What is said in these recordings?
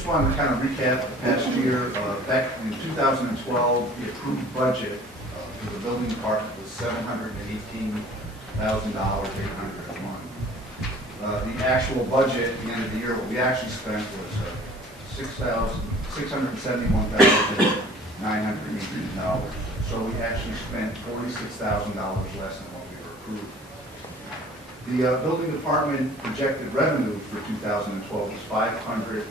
just wanted to kind of recap the past year. Back in 2012, the approved budget for the building department was $718,801. The actual budget at the end of the year, what we actually spent was $671,918. So we actually spent $46,000 less than what we were approved. The building department projected revenue for 2012 was $550,000.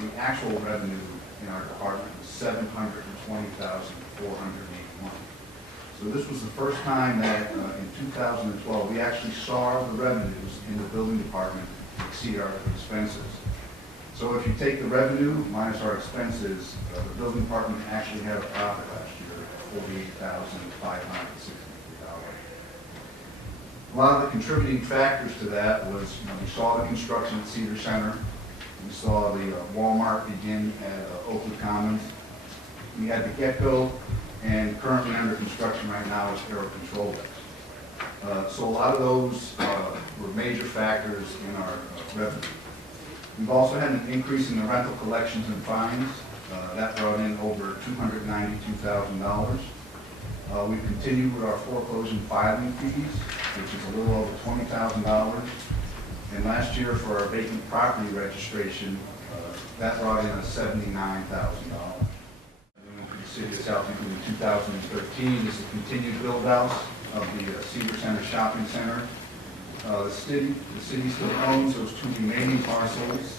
The actual revenue in our department was $720,481. So this was the first time that in 2012 we actually saw the revenues in the building department exceed our expenses. So if you take the revenue minus our expenses, the building department actually had a profit last year of $48,563. A lot of the contributing factors to that was, we saw the construction at Cedar Center. We saw the Walmart begin at Euclid Commons. We had the Get-Go, and currently under construction right now is Aero Control Decks. So a lot of those were major factors in our revenue. We've also had an increase in the rental collections and fines. That brought in over $292,000. We've continued with our foreclosure and filing fees, which is a little over $20,000. And last year for our vacant property registration, that brought in $79,000. For the city of Southampton in 2013 is the continued build-out of the Cedar Center Shopping Center. The city still owns those two remaining parcels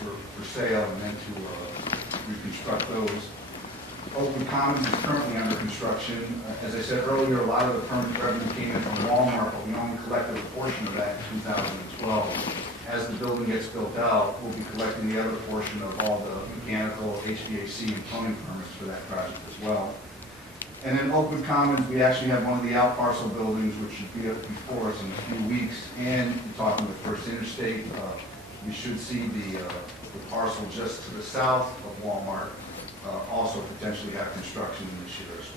for sale and then to reconstruct those. Euclid Commons is currently under construction. As I said earlier, a lot of the permanent revenue came in from Walmart, but we only collected a portion of that in 2012. As the building gets built out, we'll be collecting the other portion of all the mechanical, HVAC, and plumbing permits for that project as well. And in Euclid Commons, we actually have one of the out parcel buildings, which should be up before us in a few weeks. And talking with First Interstate, we should see the parcel just to the south of Walmart also potentially have construction this year as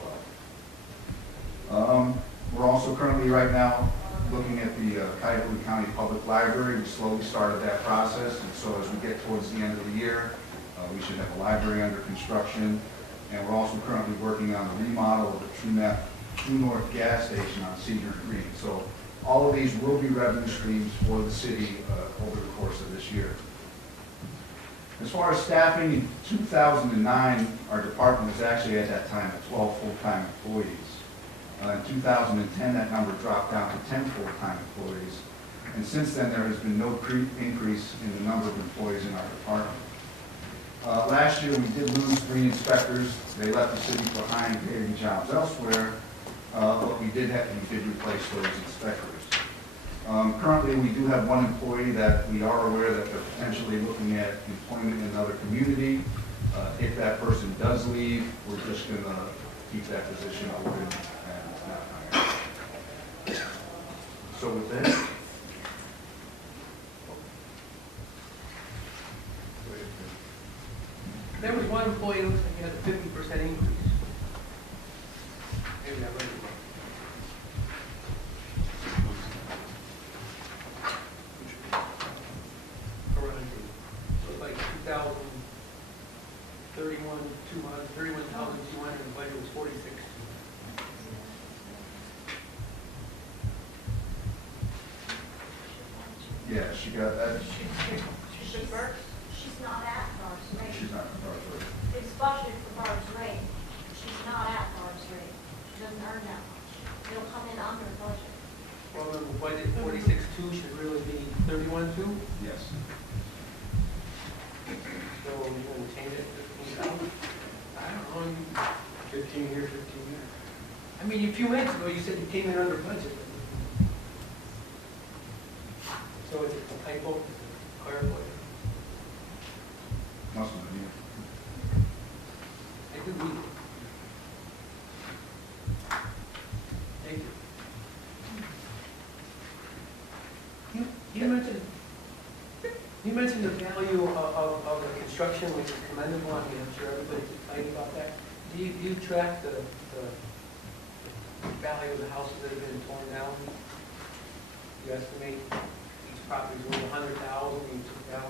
well. We're also currently right now looking at the Cuyahoga County Public Library. We slowly started that process, and so as we get towards the end of the year, we should have a library under construction. And we're also currently working on the remodel of the True North gas station on Cedar and Green. So all of these will be revenue streams for the city over the course of this year. As far as staffing, in 2009, our department was actually at that time at 12 full-time employees. In 2010, that number dropped down to 10 full-time employees. And since then, there has been no increase in the number of employees in our department. Last year, we did lose 3 inspectors. They left the city behind creating jobs elsewhere, but we did replace those inspectors. Currently, we do have 1 employee that we are aware that they're potentially looking at employment in another community. If that person does leave, we're just going to keep that position open and not hire. So with that. There was 1 employee who looks like he had a 50% increase. Maybe I read it wrong. So like 31,200, the budget was 46. Yeah, she got that. She's not at Barb's rate. She's not in Barb's rate. It's budgeted for Barb's rate. She's not at Barb's rate. She doesn't earn that much. It'll come in under budget. Well, then the budget 46.2 should really be 31.2. Yes. So we're going to change it to 15,000. I don't know. 15 here, 15 here. I mean, a few minutes ago you said you came in under budget. So it's a typo, clarify. Must have been, I could read it. Thank you. You mentioned the value of the construction, which is commendable. I mean, I'm sure everybody's excited about that. Do you track the value of the houses that have been torn down? You estimate each property is worth $100,000. You took down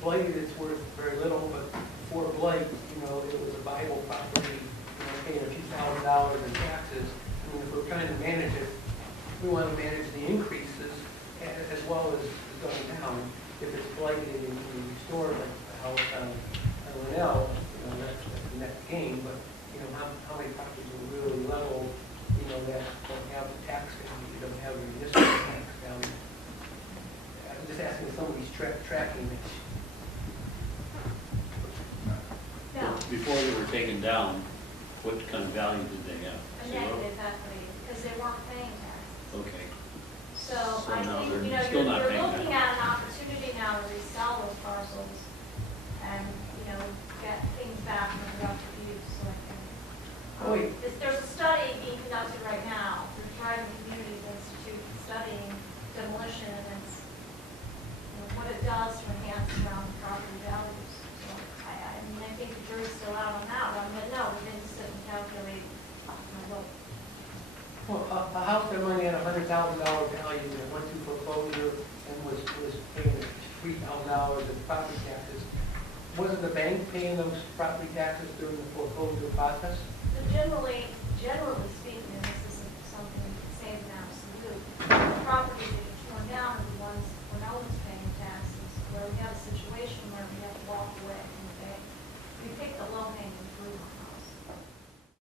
blighted, it's worth very little, but before blight, you know, it was a viable property, you know, paying a few $1,000s in taxes. I mean, if we're trying to manage it, we want to manage the increases as well as going down. If it's blighted and you restore like the house on Linnell, you know, that's a net gain, but, you know, how many properties are really level, you know, that don't have the tax value, you don't have the municipal tax value. I'm just asking if somebody's tracking this. No, Before they were taken down, what kind of value did they have? a Zero? negative equity, because they weren't paying taxes. Okay. So So I now think, they're you know, still not you're paying looking that. at an opportunity now to resell those parcels and, you know, get things back from rough use, so I think. Oh, wait. There's a study being conducted right now, the Thriving Communities Institute studying demolition and its, you know, what it does to enhance around property values. So I mean, I think the jury's still out on that one, but no, we didn't sit and calculate, you know, Well, a house that only had $100,000 value and went through foreclosure and was paying $3,000 in property taxes, wasn't the bank paying those property taxes during the foreclosure process? but generally speaking, and this isn't something we can say with absolute, the properties that get torn down are the ones where no one's paying taxes, where we have a situation